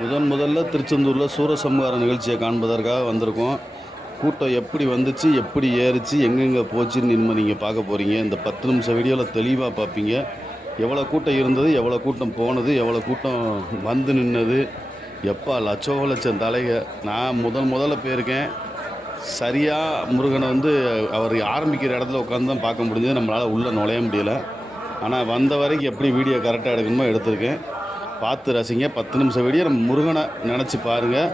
முதல்ல திருச்செந்தூரில் சூரசம்ஹார நிகழ்ச்சியை காண்பதற்காக வந்திருக்கோம். கூட்டம் எப்படி வந்துச்சு, எப்படி ஏறிச்சு, எங்கெங்கே போச்சுன்னு இனிமேல் நீங்கள் பார்க்க போகிறீங்க. இந்த 10 நிமிஷம் வீடியோவில் தெளிவாக பார்ப்பீங்க. எவ்வளோ கூட்டம் இருந்தது, எவ்வளோ கூட்டம் போனது, எவ்வளோ கூட்டம் வந்து நின்னது, எப்போ லட்சம் தலைக. நான் முதல்ல போயிருக்கேன். சரியாக முருகனை அவர் ஆரம்பிக்கிற இடத்துல உட்காந்து தான் பார்க்க முடிஞ்சது. நம்மளால் உள்ளே நுழைய முடியலை. ஆனால் வந்த வரைக்கும் எப்படி வீடியோ கரெக்டாக எடுக்கணுமோ எடுத்திருக்கேன். பார்த்து ரசிங்க. 10 நிமிஷம் வீடியோ நம்ம முருகனை நினச்சி பாருங்கள்.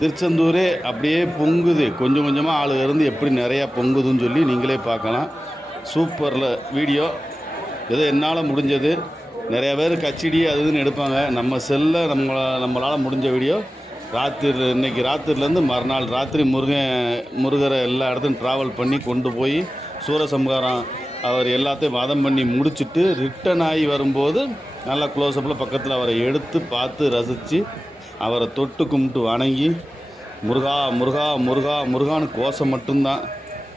திருச்செந்தூரே அப்படியே பொங்குது. கொஞ்சம் கொஞ்சமாக ஆளுக இருந்து எப்படி நிறையா பொங்குதுன்னு சொல்லி நீங்களே பார்க்கலாம். சூப்பரில் வீடியோ. ஏதோ என்னால் முடிஞ்சது. நிறையா பேர் கச்சிடி அதுன்னு எடுப்பாங்க. நம்ம செல்ல நம்மளால் முடிஞ்ச வீடியோ. இன்றைக்கி ராத்திரிலேருந்து மறுநாள் ராத்திரி முருகரை எல்லா இடத்தையும் ட்ராவல் பண்ணி கொண்டு போய் சூரசம்ஹாரம் அவர் எல்லாத்தையும் வதம் பண்ணி முடிச்சுட்டு ரிட்டன் ஆகி வரும்போது நல்லா க்ளோஸ்அப்பில் பக்கத்தில் அவரை எடுத்து பார்த்து ரசித்து அவரை தொட்டு கும்பிட்டு வணங்கி முருகா முருகா முருகா முருகான்னு கோஷம் மட்டும்தான்.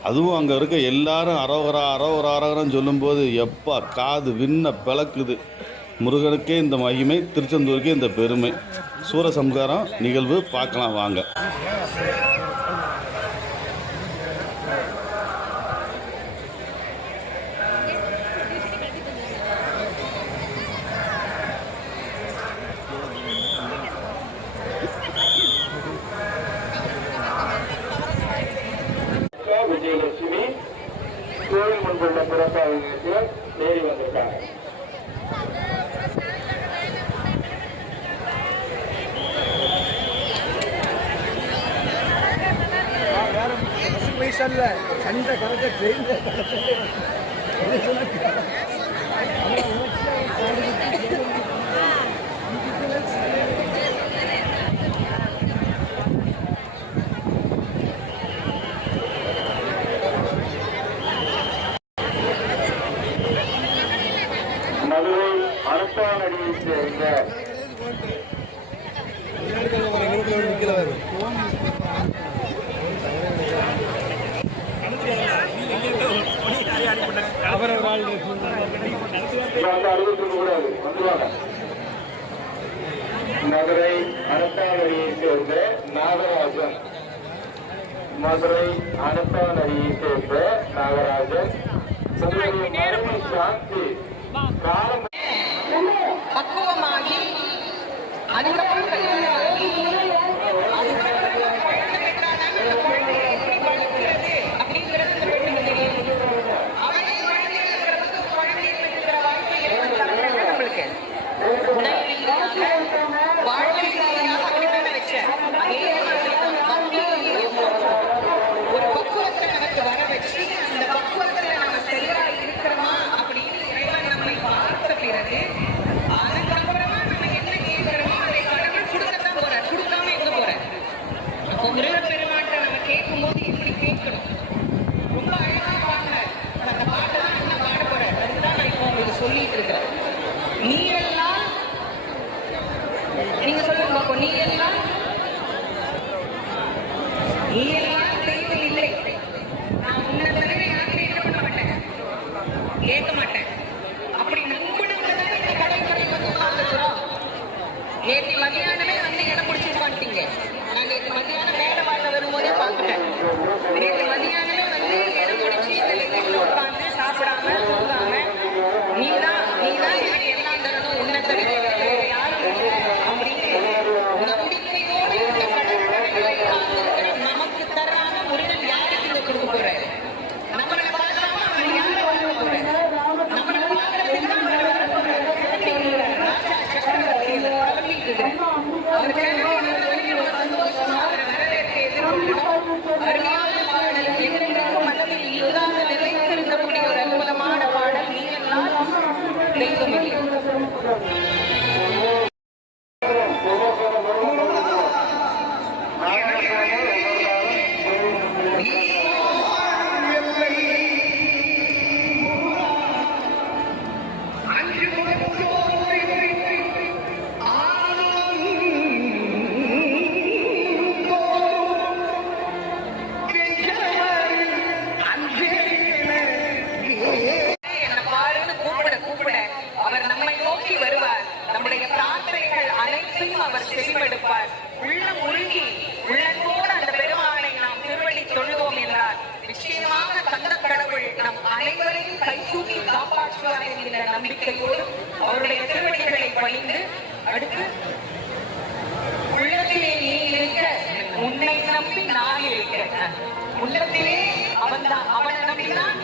அதுவும் அங்கே இருக்க எல்லாரும் அரோகரான்னு சொல்லும்போது எப்பா காது விண்ண பிளக்குது. முருகனுக்கே இந்த மகிமை, திருச்செந்தூருக்கே இந்த பெருமை. சூரசம்ஹாரம் நிகழ்வு பார்க்கலாம் வாங்க. விஜயலட்சுமி கோவில் முன்புள்ள புறப்பாக தேடி வந்திருக்காங்க. சண்டை கரெக்டாக ட்ரெயின் மதுரை அரசாணையை சேர்ந்த மதுரை அரசாணையை சேர்ந்த நாகராஜன், மதுரை அரசாணையை சேர்ந்த நாகராஜன் சாந்தி பக்குவமாகி அதுக்கப்புறம் கல்யாணமாகி அப்படிங்கிறது அவரை குழந்தை பெற்றுக்கிற வாய்ப்பு நம்மளுக்கு வாழ்க்கை அப்படித்தானே வச்சேன். அதே ஒரு பக்குவத்தை நமக்கு வர வச்சு அந்த பக்குவத்தில் நம்ம சரியா இருக்கிறோமா அப்படின்னு இறைவன் நம்மளை பார்த்த பிறகு அதுக்கப்புறமா நம்ம என்ன கேட்கிறோமோ அதை கடவுள் கொடுக்கத்தான் போறார். கொடுக்காம எங்க போறார்? அப்போ முருகப்பெருமாட்டை நம்ம கேட்கும் போது எப்படி கேட்கணும்? ரொம்ப அழகா பாடுறார். அந்த பாட்டெல்லாம் என்ன பாட போறார்? அதுதான் நான் இப்போ உங்களுக்கு சொல்லிட்டு இருக்கிறேன். நீ எல்லாம் நீங்க சொல்லுங்க பாப்போம். நீ எல்லாம் தெய்வம் இல்லை. நான் உன்னை தவிர யாரும் என்ன பண்ண மாட்டேன், கேட்க மாட்டேன். அப்படி நம்பினவங்கதான் இந்த கடற்கரை பார்த்துக்கிறோம். நேற்று மதியானமே இடம் பிடிச்சிட்டு வந்துட்டீங்க. நான் நேற்று மதியானம் மேடை வாழ வரும்போதே பார்த்துட்டேன். நேற்று மதியானமே இடம் பிடிச்சி இந்த லெக்கில் உட்காந்து சாப்பிடாம தூங்காம நீதான் எனக்கு எல்லாம் தரணும், உன்னை தவிர யாரும் அப்படின்னு நம்பிக்கையோடு இந்த கடற்கரைகளை நமக்கு தரான முருகன் யாருக்கு இங்க கொடுக்க போறாரு? நம்மளை பார்க்காம அவன் யாரை வாங்க போறாரு? நம்மளை பார்க்கறதுக்கு தான் ராஜா சக்கரவர்த்தியில கிளம்பிட்டு அவர் கிளம்பி ஒரு சந்தோஷமா அவரை வரவேற்க எதிர்கொள்ளணும். அருமையான பாடல் நம்பி நான் இருக்கேன். உள்ளத்திலே அவனை நம்பிதான்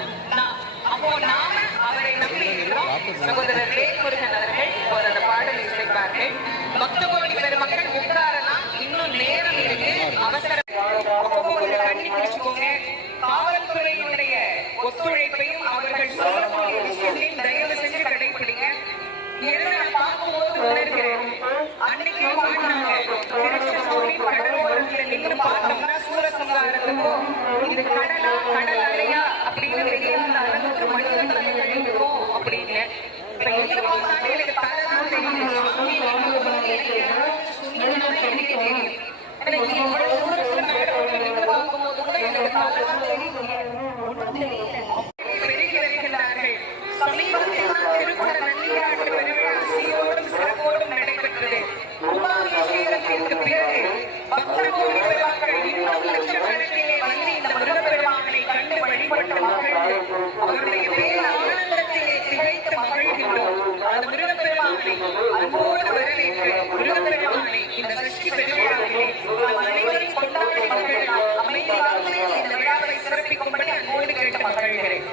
அப்போ நாம அவரை நம்பி இருக்கிறோம். சகோதரர் வேல்முருகன் அவர்கள் ஒரு பாடல் இசைப்பார்கள். பக்த கோடி பெருமக்கள் உட்காரலாம், இன்னும் நேரம் இருக்கு, அவசரம் கண்ணி பிடிச்சுக்கோங்க. காவல்துறையினுடைய ஒத்துழைப்பையும் அவர்கள் சொல்லக்கூடிய விஷயத்தையும் தயவு செஞ்சு கடைபிடிங்க. நான் பார்க்கும்போது உணர்கிறேன், அன்னைக்கு கடலோரத்துல நின்று பார்த்தோம்னா சூரசம்ஹாரத்துக்கும் இது கடலா கடல் அலையா அப்படின்னு தெரியாத அளவுக்கு மனிதர்கள் இருக்கும் அப்படின்னு. இப்ப எங்க பார்த்தாலும் எனக்கு தலைதான் தெரியும். பார்க்கும்போது கூட எனக்கு தலைதான் தெரியும். பெருகி வருகிறார்கள். சமீபத்தில் திருப்பர நன்னியாட்டு பெருவிழா சீரோடும் சிறப்போடும் நடைபெற்றது. கும்பாபிஷேகத்திற்கு பிறகு பக்தர் கோடி பெருமக்கள் இன்னும் லட்சக்கணக்கிலே வந்து இந்த முருகப்பெருமானை கண்டு வழிபட்டு மகிழ்ந்து அவருடைய பேர் ஆனந்தத்திலே திகைத்து மகிழ்கின்றோம். அந்த முருகப்பெருமானை அன்போடு வரவேற்று முருகப்பெருமானை இந்த சஷ்டி பெருவிழாவிலே அனைவரும் கொண்டாடி மகிழலாம். அமைதியாக இந்த விழாவை சிறப்பிக்கும்படி அன்போடு கேட்டு மகிழ்கிறேன்.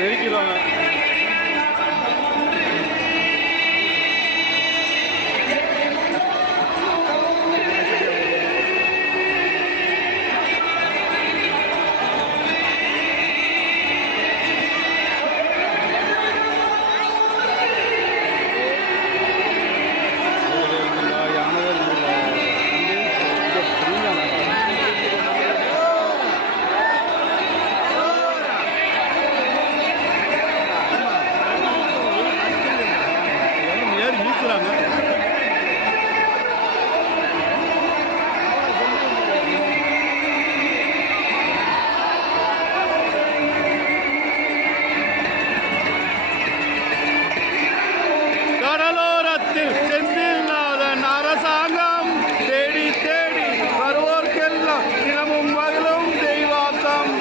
நெருக்கிறாங்க. கடலோரத்தில் செந்தில்நாதன் அரசாங்கம் தேடி தேடி வருவோர்க்கெல்லாம் தினமும் மகளும் தெய்வாத்தம்.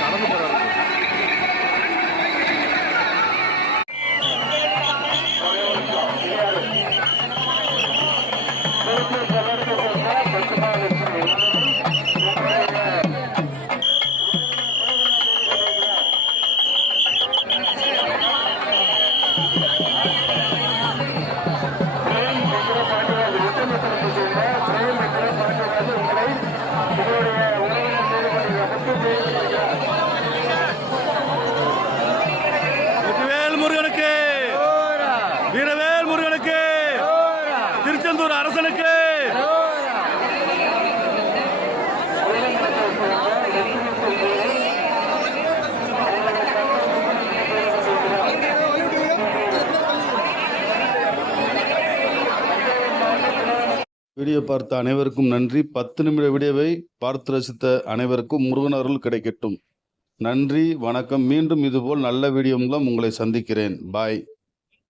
கடந்து போறாரு. வீரவேல் முருகனுக்கு, திருச்செந்தூர் அரசனுக்கு. வீடியோ பார்த்த அனைவருக்கும் நன்றி. 10 நிமிட வீடியோவை பார்த்து ரசித்த அனைவருக்கும் முருகன் அருள் கிடைக்கட்டும். நன்றி, வணக்கம். மீண்டும் இதுபோல் நல்ல வீடியோ மூலம் உங்களை சந்திக்கிறேன். பாய்.